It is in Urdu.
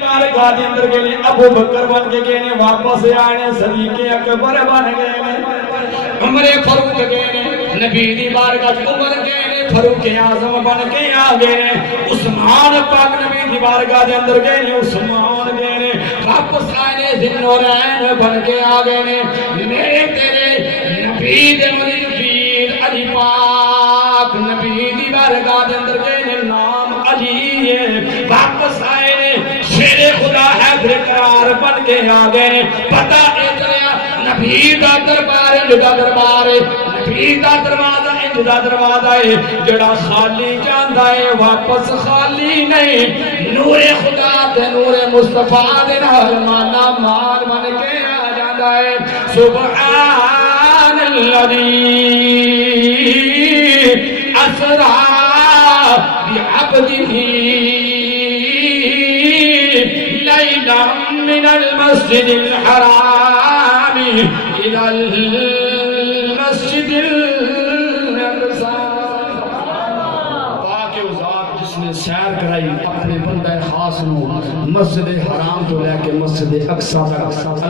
بارگاہ دے اندر گئے ابو بکر بن کے گئے نے واپس آنے صدیق اکبر بن گئے نے عمر فاروق گئے نے نبی دی بارگاہ عمر گئے نے فاروق اعظم بن کے آ گئے نے عثمان پاک نبی دی بارگاہ دے اندر گئے نے عثمان گئے نے واپس آئے نے ذوالنورین بن کے آ گئے نے میرے تیرے نبی دے ولی پیر علی پاک نبی دی بارگاہ دے اندر گئے نے نام علی ہے واپس آئے نے شیر خدا حیدر قرار بن کے آ گئے پتہ اے چلیا نبی دا دربار جدا دربار نبی دا دروازہ جدا دروازہ ہے جڑا خالی جاندا ہے واپس خالی نہیں نور خدا تے نور مصطفیٰ دے نال مالا مال بن کے آ جاندا ہے سبحان الذی اسرا بعبده ليلا من المسجد الحرام إلى المسجد الأقصى پاک ذات جس نے سیر کرائی اپنے بندہ خاص نو مسجد حرام تو لے کے مسجد اقصی تک